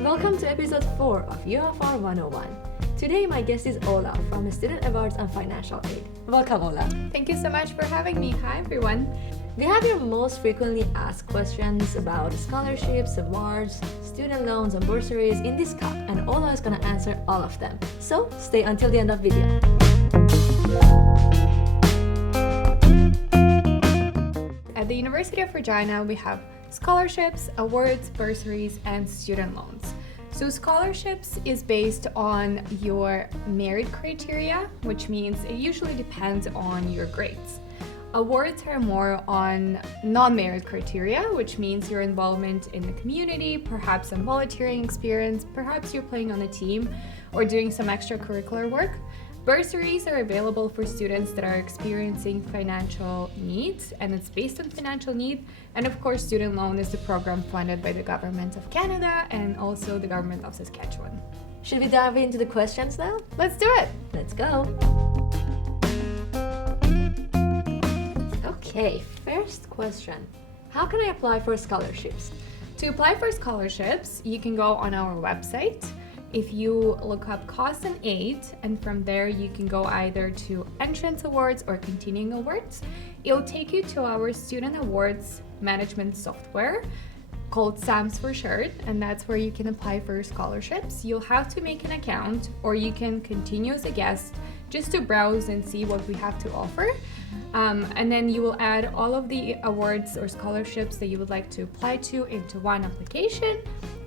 Welcome to episode 4 of UFR 101. Today my guest is Ola from Student Awards and Financial Aid. Welcome, Ola. Thank you so much for having me. Hi everyone. We have your most frequently asked questions about scholarships, awards, student loans and bursaries in this cup, and Ola is going to answer all of them. So stay until the end of the video. At the University of Regina, we have scholarships, awards, bursaries, and student loans. So scholarships is based on your merit criteria, which means it usually depends on your grades. Awards are more on non-merit criteria, which means your involvement in the community, perhaps some volunteering experience, perhaps you're playing on a team or doing some extracurricular work. Bursaries are available for students that are experiencing financial needs, and it's based on financial need. And of course, student loan is the program funded by the Government of Canada and also the Government of Saskatchewan. Should we dive into the questions now? Let's do it! Let's go! Okay, first question. How can I apply for scholarships? To apply for scholarships, you can go on our website. If you look up costs and aid, and from there you can go either to entrance awards or continuing awards. It'll take you to our student awards management software called SAMS for short, and that's where you can apply for scholarships. You'll have to make an account, or you can continue as a guest just to browse and see what we have to offer. And then you will add all of the awards or scholarships that you would like to apply to into one application,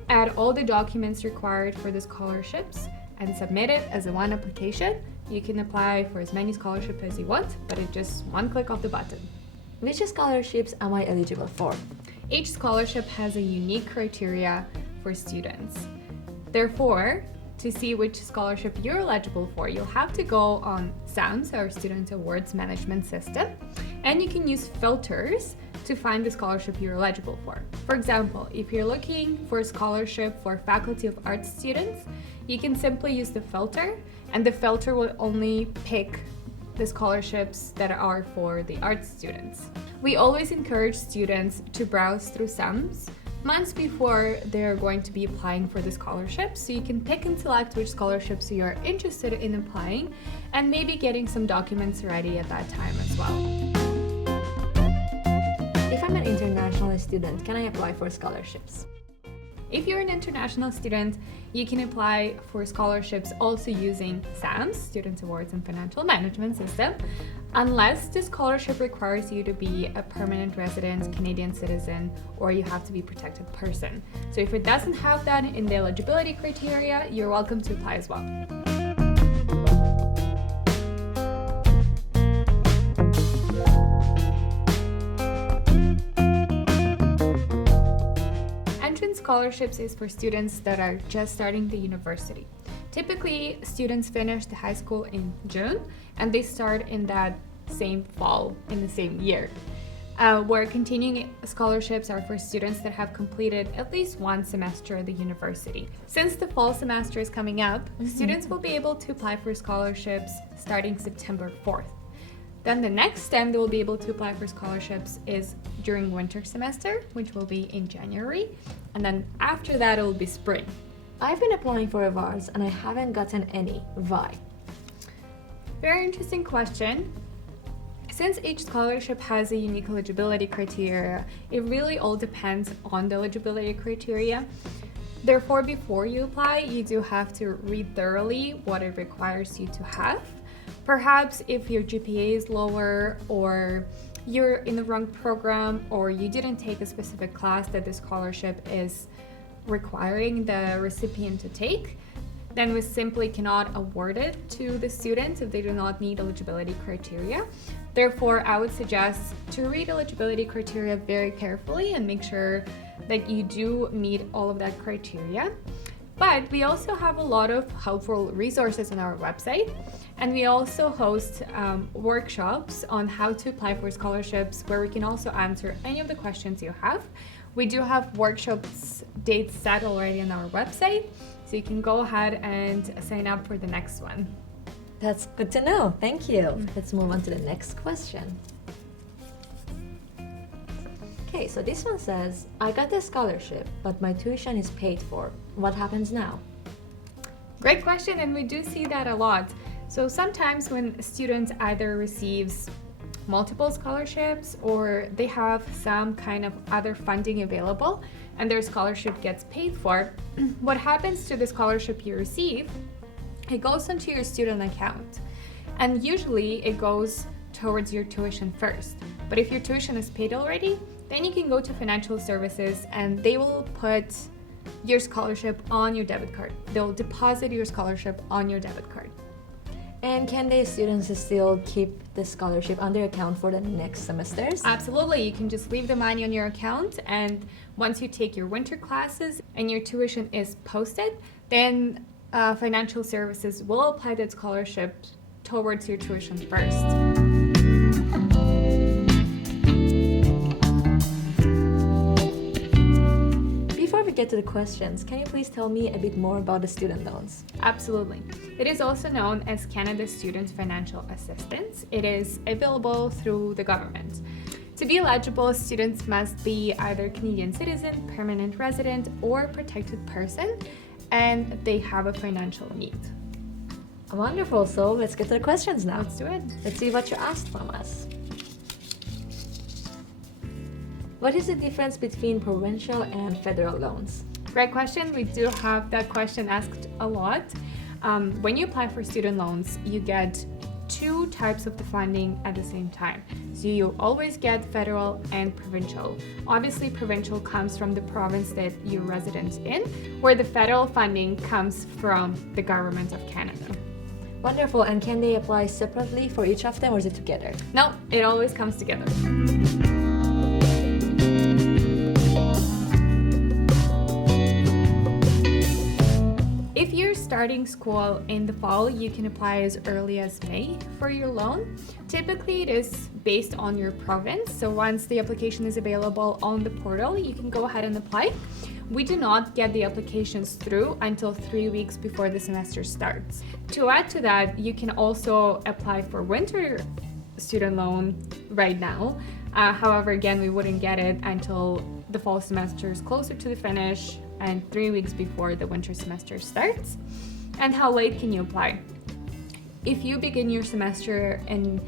add all the documents required for the scholarships, and submit it as a one application. You can apply for as many scholarships as you want, but it's just one click of the button. Which scholarships am I eligible for? Each scholarship has a unique criteria for students. Therefore, to see which scholarship you're eligible for, you'll have to go on SAMS, our Student Awards Management System, and you can use filters to find the scholarship you're eligible for. For example, if you're looking for a scholarship for Faculty of Arts students, you can simply use the filter, and the filter will only pick the scholarships that are for the arts students. We always encourage students to browse through SAMS months before they're going to be applying for the scholarship, so you can pick and select which scholarships you are interested in applying, and maybe getting some documents ready at that time as well. If I'm an international student, can I apply for scholarships? If you're an international student, you can apply for scholarships also using SAMS, Student Awards and Financial Management System, unless the scholarship requires you to be a permanent resident, Canadian citizen, or you have to be a protected person. So if it doesn't have that in the eligibility criteria, you're welcome to apply as well. Scholarships is for students that are just starting the university. Typically, students finish the high school in June and they start in that same fall in the same year. Where continuing scholarships are for students that have completed at least one semester at the university. Since the fall semester is coming up, students will be able to apply for scholarships starting September 4th. Then the next time they will be able to apply for scholarships is during winter semester, which will be in January. And then after that, it will be spring. I've been applying for awards and I haven't gotten any. Why? Very interesting question. Since each scholarship has a unique eligibility criteria, it really all depends on the eligibility criteria. Therefore, before you apply, you do have to read thoroughly what it requires you to have. Perhaps if your GPA is lower, or you're in the wrong program, or you didn't take a specific class that the scholarship is requiring the recipient to take, then we simply cannot award it to the student if they do not meet eligibility criteria. Therefore, I would suggest to read eligibility criteria very carefully and make sure that you do meet all of that criteria. But we also have a lot of helpful resources on our website, and we also host workshops on how to apply for scholarships, where we can also answer any of the questions you have. We do have workshops dates set already on our website, so you can go ahead and sign up for the next one. That's good to know. Thank you. Let's move on to the next question. Okay, so this one says, I got the scholarship, but my tuition is paid for. What happens now? Great question, and we do see that a lot. So sometimes when a student either receives multiple scholarships or they have some kind of other funding available and their scholarship gets paid for, what happens to the scholarship you receive? It goes into your student account, and usually it goes towards your tuition first. But if your tuition is paid already, then you can go to financial services and they will put your scholarship on your debit card. They'll deposit your scholarship on your debit card. And can the students still keep the scholarship on their account for the next semesters? Absolutely. You can just leave the money on your account, and once you take your winter classes and your tuition is posted, then financial services will apply that scholarship towards your tuition first. Before we get to the questions, can you please tell me a bit more about the student loans? Absolutely. It is also known as Canada Student Financial Assistance. It is available through the government. To be eligible, students must be either Canadian citizen, permanent resident, or protected person, and they have a financial need. Wonderful, so let's get to the questions now. Let's do it. Let's see what you asked from us. What is the difference between provincial and federal loans? Great question. We do have that question asked a lot. When you apply for student loans, you get two types of the funding at the same time. So you always get federal and provincial. Obviously, provincial comes from the province that you're resident in, where the federal funding comes from the government of Canada. Wonderful, and can they apply separately for each of them, or is it together? No, it always comes together. If you're starting school in the fall, you can apply as early as May for your loan. Typically, it is based on your province. So once the application is available on the portal, you can go ahead and apply. We do not get the applications through until 3 weeks before the semester starts. To add to that, you can also apply for winter student loan right now. However, again, we wouldn't get it until the fall semester is closer to the finish and 3 weeks before the winter semester starts. And how late can you apply? If you begin your semester and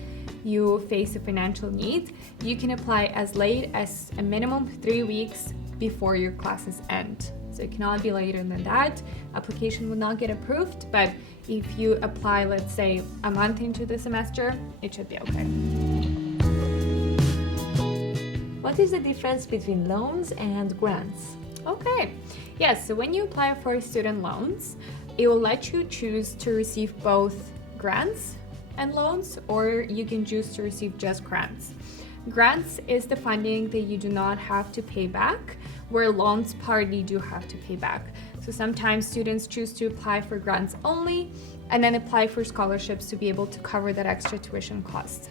you face a financial need, you can apply as late as a minimum 3 weeks before your classes end. So it cannot be later than that. Application will not get approved, but if you apply, let's say, a month into the semester, it should be okay. What is the difference between loans and grants? Okay, yes, so when you apply for student loans, it will let you choose to receive both grants and loans, or you can choose to receive just grants. Grants is the funding that you do not have to pay back, where loans part you do have to pay back. So sometimes students choose to apply for grants only and then apply for scholarships to be able to cover that extra tuition cost.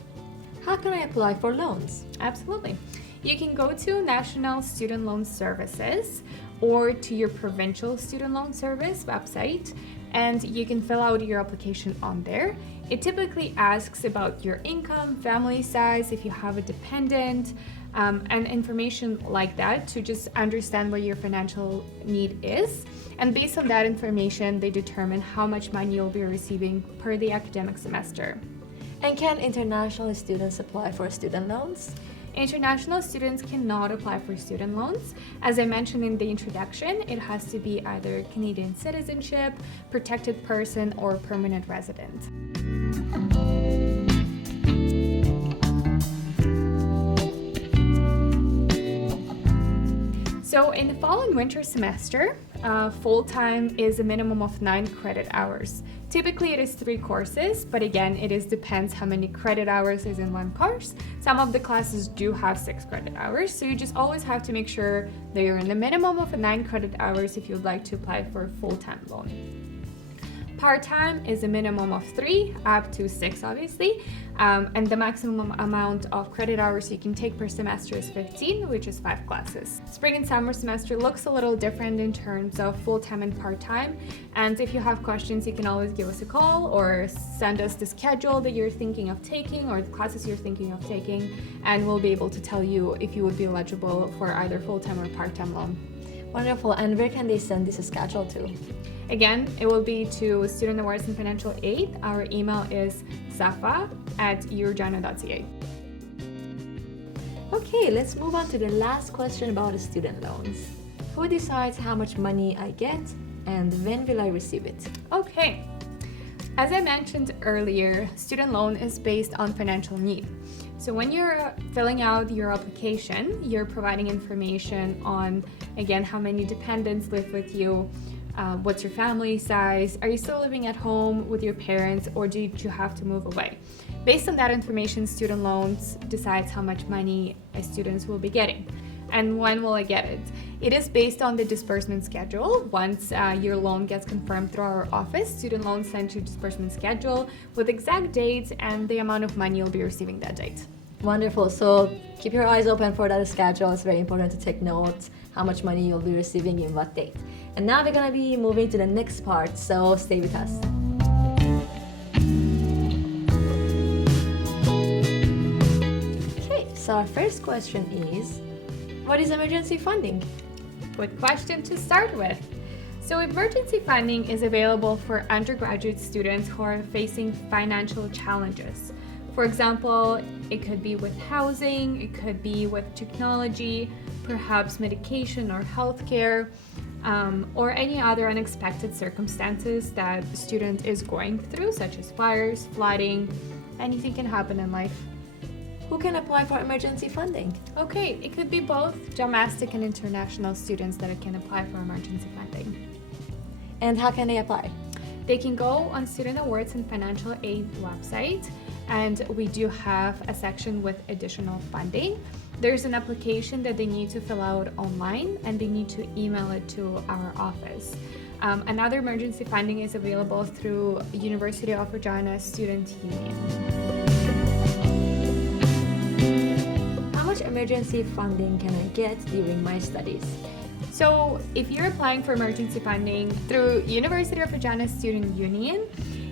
How can I apply for loans? Absolutely. You can go to National Student Loan Services or to your provincial student loan service website, and you can fill out your application on there. It typically asks about your income, family size, if you have a dependent, and information like that to just understand what your financial need is. And based on that information, they determine how much money you'll be receiving per the academic semester. And can international students apply for student loans? International students cannot apply for student loans. As I mentioned in the introduction, it has to be either Canadian citizenship, protected person, or permanent resident. So in the fall and winter semester, full-time is a minimum of 9 credit hours. Typically it is 3 courses, but again, depends how many credit hours is in one course. Some of the classes do have 6 credit hours, so you just always have to make sure that you're in the minimum of 9 credit hours if you'd like to apply for a full-time loan. Part-time is a minimum of 3 up to 6, obviously, and the maximum amount of credit hours you can take per semester is 15, which is 5 classes. Spring and summer semester looks a little different in terms of full-time and part-time, and if you have questions, you can always give us a call or send us the schedule that you're thinking of taking or the classes you're thinking of taking, and we'll be able to tell you if you would be eligible for either full-time or part-time loan. Wonderful. And where can they send this schedule to? Again, it will be to Student Awards and Financial Aid. Our email is safa@eurogina.ca. Okay, let's move on to the last question about the student loans. Who decides how much money I get and when will I receive it? Okay. As I mentioned earlier, student loan is based on financial need. So when you're filling out your application, you're providing information on, again, how many dependents live with you, what's your family size, are you still living at home with your parents, or did you have to move away? Based on that information, student loans decides how much money students will be getting. And when will I get it? It is based on the disbursement schedule. Once your loan gets confirmed through our office, student loans send you disbursement schedule with exact dates and the amount of money you'll be receiving that date. Wonderful. So keep your eyes open for that schedule. It's very important to take notes how much money you'll be receiving in what date. And now we're gonna be moving to the next part, so stay with us. Okay, so our first question is, what is emergency funding? Good question to start with. So emergency funding is available for undergraduate students who are facing financial challenges. For example, it could be with housing, it could be with technology, perhaps medication or healthcare, or any other unexpected circumstances that the student is going through, such as fires, flooding, anything can happen in life. Who can apply for emergency funding? Okay, it could be both domestic and international students that can apply for emergency funding. And how can they apply? They can go on Student Awards and Financial Aid website, and we do have a section with additional funding. There's an application that they need to fill out online, and they need to email it to our office. Another emergency funding is available through University of Regina Student Union. How much emergency funding can I get during my studies? So if you're applying for emergency funding through University of Regina Student Union,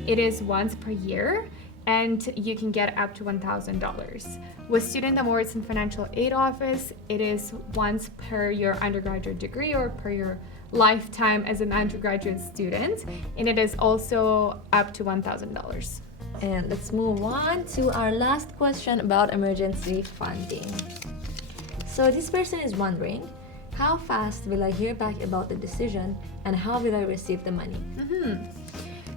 it is once per year, and you can get up to $1,000. With Student Awards and Financial Aid Office, it is once per your undergraduate degree or per your lifetime as an undergraduate student, and it is also up to $1,000. And let's move on to our last question about emergency funding. So this person is wondering, how fast will I hear back about the decision and how will I receive the money?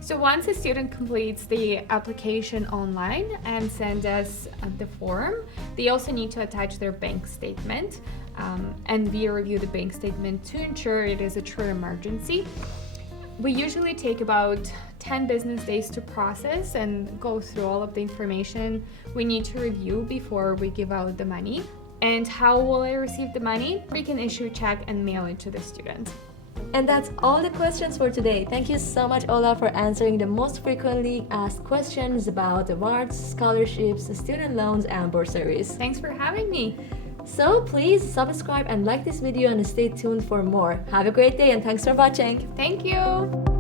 So once a student completes the application online and sends us the form, they also need to attach their bank statement, and we review the bank statement to ensure it is a true emergency. We usually take about 10 business days to process and go through all of the information we need to review before we give out the money. And how will I receive the money? We can issue a check and mail it to the student. And that's all the questions for today. Thank you so much, Ola, for answering the most frequently asked questions about awards, scholarships, student loans, and bursaries. Thanks for having me. So please subscribe and like this video and stay tuned for more. Have a great day and thanks for watching. Thank you.